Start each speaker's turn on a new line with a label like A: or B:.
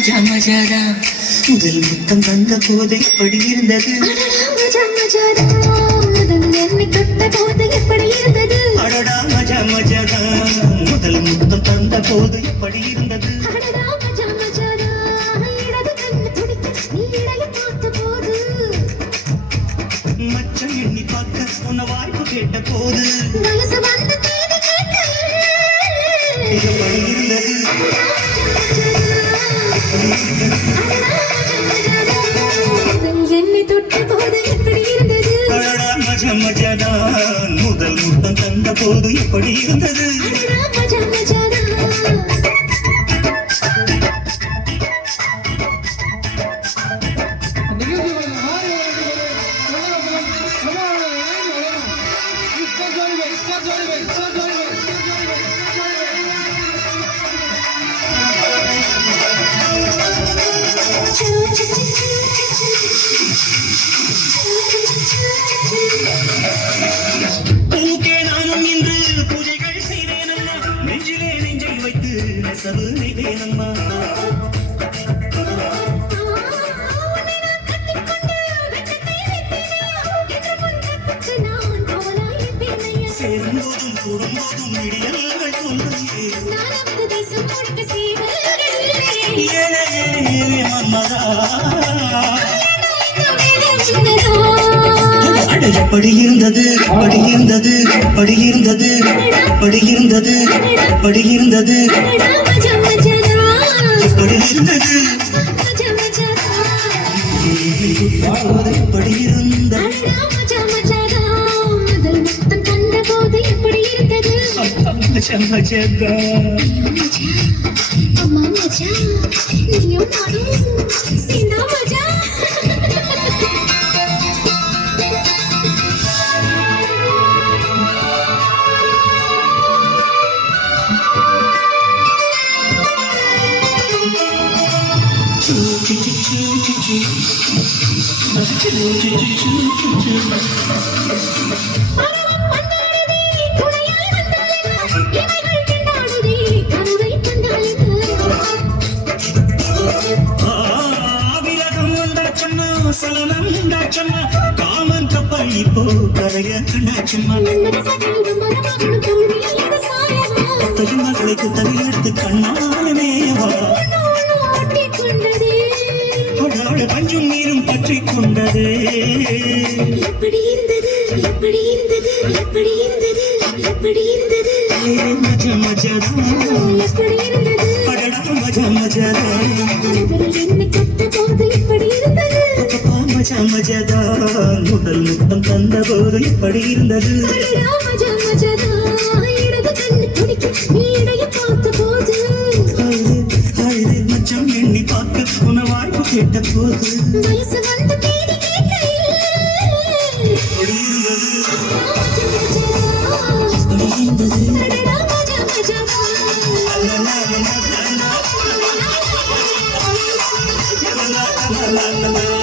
A: மஜா மஜாதான் முதல் முத்தம் தந்த போது எப்படி இருந்தது?
B: மஜா மஜாதா முதல் என்னை தொட்ட போது எப்படி இருந்தது?
A: அடடா மஜா மஜாதான் முதல் முத்தம் தந்த போது எப்படி இருந்தது?
B: மஜாதா
A: மச்சம் எண்ணி பார்க்க உன்ன வாய்ப்பு கேட்ட போது.
B: வந்த
A: எப்படி இருந்தது.
B: என்னை தொட்ட போது எப்படி இருந்தது?
A: முதல் முத்தம் தந்த போது எப்படி இருந்தது. நெசவு நெய்வேனம்மா சேர்ந்ததும் குடும்பதும் இடியல்கள் சொல்லையே ஏழை எப்படி இருந்தது எப்படி இருந்தது எப்படி இருந்தது எப்படி இருந்தது எப்படி இருந்தது. எப்படி இருந்தது. எப்படி இருந்தது. மச்சான் மச்சான் மச்சான் மச்சான் சலனம் உண்டாச்சம்மா, காமன் கப்பல் இப்போ கரைய கண்டாச்சம்மா தகுமகளுக்கு தலையெடுத்து கண்ணாலமேவா கொண்டதே.
B: எப்படி இருந்தது? எப்படி இருந்தது? எப்படி இருந்தது? எப்படி இருந்தது?
A: மஜா மஜாதா
B: எப்படி இருந்தது?
A: அடடா மஜா மஜாதா
B: என்னை தொட்ட போது எப்படி இருந்தது?
A: மஜா மஜாதா முதல் முத்தம் தந்த போது எப்படி இருந்தது.
B: அடடா மஜா மஜாதா இடது கண்ணு துடிக்க நீ இடைய பார்த்த போது.
A: அழுது அழுது மச்சம் எண்ணி பார்க்க உன வாய்ப்பு கேட்ட போது.
B: வயசு வந்த
A: la la la